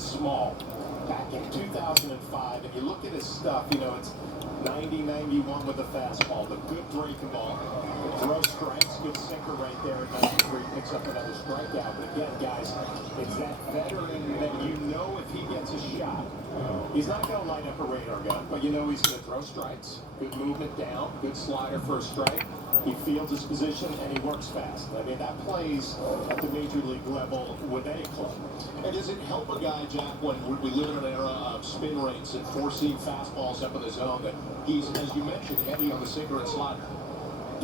Aaron Small back in 2005, and you look at his stuff, you know, it's 90-91 with the fastball, the good breaking ball, the throw strikes, good sinker right there at 93, picks up another strikeout. But again, guys, it's that veteran that you know if he gets a shot, he's not going to light up a radar gun, but you know he's going to throw strikes, good movement down, good slider for a strike. He fields his position, and he works fast. I mean, that plays at the major league level with any club. And does it help a guy, Jack, when we live in an era of spin rates and four-seam fastballs up in the zone, that he's, as you mentioned, heavy on the sinker and slider?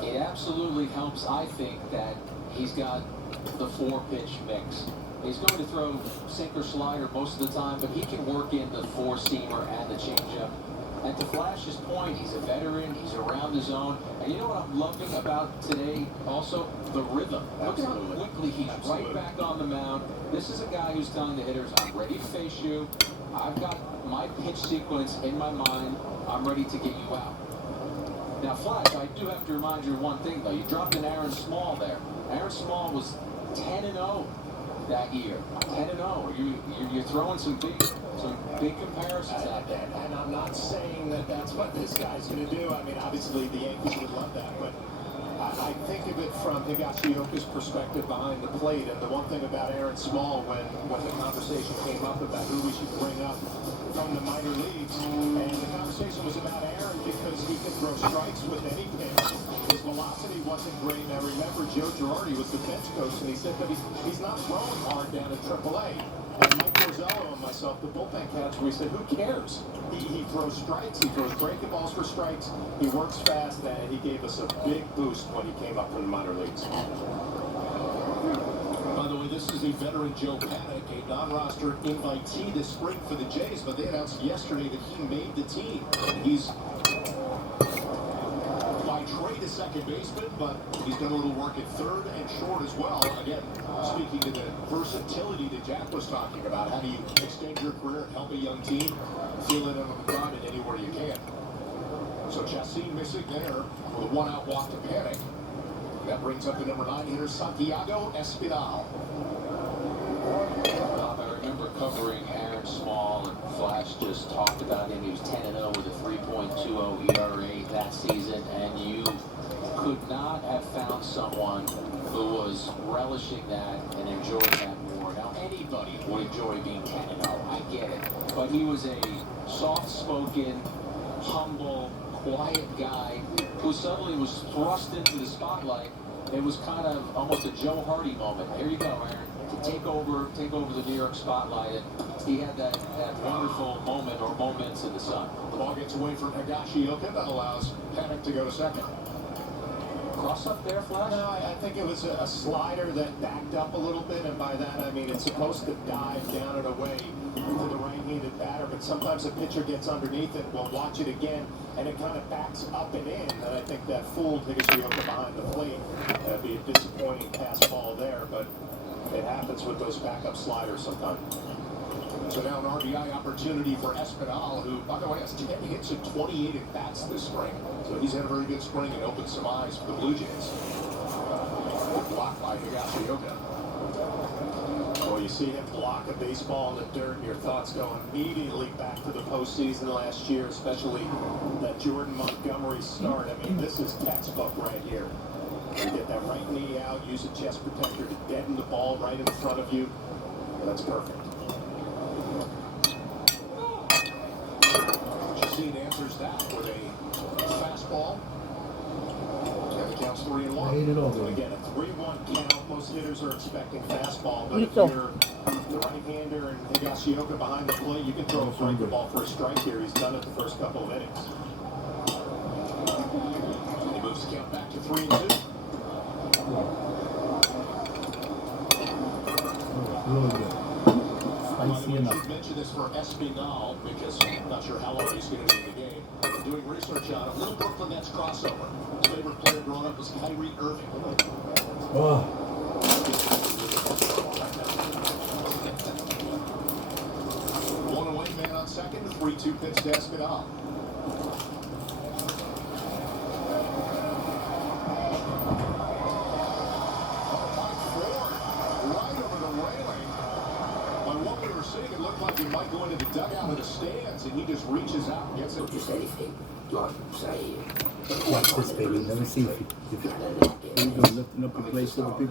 It absolutely helps, I think, that he's got the four-pitch mix. He's going to throw sinker slider most of the time, but he can work in the four-seamer and the changeup. And to Flash's point, he's a veteran, he's around the zone. And you know what I'm loving about today also? The rhythm. Look at how quickly he's right back on the mound. This is a guy who's telling the hitters, I'm ready to face you. I've got my pitch sequence in my mind. I'm ready to get you out. Now, Flash, I do have to remind you of one thing, though. You dropped an Aaron Small there. Aaron Small was 10-0 that year. 10-0. You're throwing some big comparisons out there. And I'm not saying that that's what this guy's going to do. I mean, obviously the Yankees would love that, but I think of it from Higashioka's perspective behind the plate. And the one thing about Aaron Small, when the conversation came up about who we should bring up from the minor leagues, and the conversation was about Aaron because he could throw strikes with any pitch. His velocity wasn't great. And I remember Joe Girardi was the bench coach, and he said, but he's not throwing hard down at AAA. And Mike Borzello and myself, the bullpen catcher, we said, who cares? He throws strikes, he throws breaking balls for strikes, he works fast, and he gave us a big boost when he came up from the minor leagues. By the way, this is the veteran Joe Paddock, a non-roster invitee this spring for the Jays, but they announced yesterday that he made the team. He's by trade a second baseman, but he's done a little work at third and short as well. Again, speaking to the versatility that Jack was talking about, how do you extend your career and help a young team? Feel it on the ground and anywhere you can. So Chassin missing there with a one-out walk to Paddock. That brings up the number 9 hitter, Santiago Espinal. I remember covering Aaron Small, and Flash just talked about him. He was 10-0 with a 3.20 ERA that season, and you could not have found someone who was relishing that and enjoying that more. Now, anybody would enjoy being 10-0. I get it. But he was a soft-spoken, humble, quiet guy who suddenly was thrust into the spotlight. It was kind of almost a Joe Hardy moment. Here you go, Aaron. To take over the New York spotlight. And he had that wonderful moment or moments in the sun. The ball gets away from Higashioka. That allows Paddock to go to second. Cross up there, Flash? No, I think it was a slider that backed up a little bit, and by that I mean it's supposed to dive down and away to the right-handed batter, but sometimes the pitcher gets underneath it. We'll watch it again, and it kind of backs up and in, and I think that fooled Higashioka behind the plate. That'd be a disappointing pass ball there, but it happens with those backup sliders sometimes. So now an RBI opportunity for Espinal, who, by the way, has 10 hits and 28 at-bats this spring. So he's had a very good spring and opened some eyes for the Blue Jays. Blocked by Higashioka. Well, you see him block a baseball in the dirt, and your thoughts go immediately back to the postseason last year, especially that Jordan Montgomery start. I mean, this is textbook right here. You get that right knee out, use a chest protector to deaden the ball right in front of you. That's perfect. Chassin answers that with a fastball. And the count's 3-1. So again, a 3-1 count. Most hitters are expecting fastball, but if you're the right-hander and Higashioka behind the plate, you can throw a breaker ball for a strike here. He's done it the first couple of innings. And he moves the count back to 3-2. Really good. Spicy enough. You mentioned this for Espinal because I'm not sure how long he's going to be in the game. Doing research on him. Little Brooklyn Nets crossover. His favorite player growing up was Kyrie Irving. Oh. One away, man on second. 3-2 pitch to Espinal. Right over the railing. By what we were seeing, it looked like like he might go into the dugout or the stands, and he just reaches out and gets it. Watch this, baby. Let me see if you go lifting up the place so the people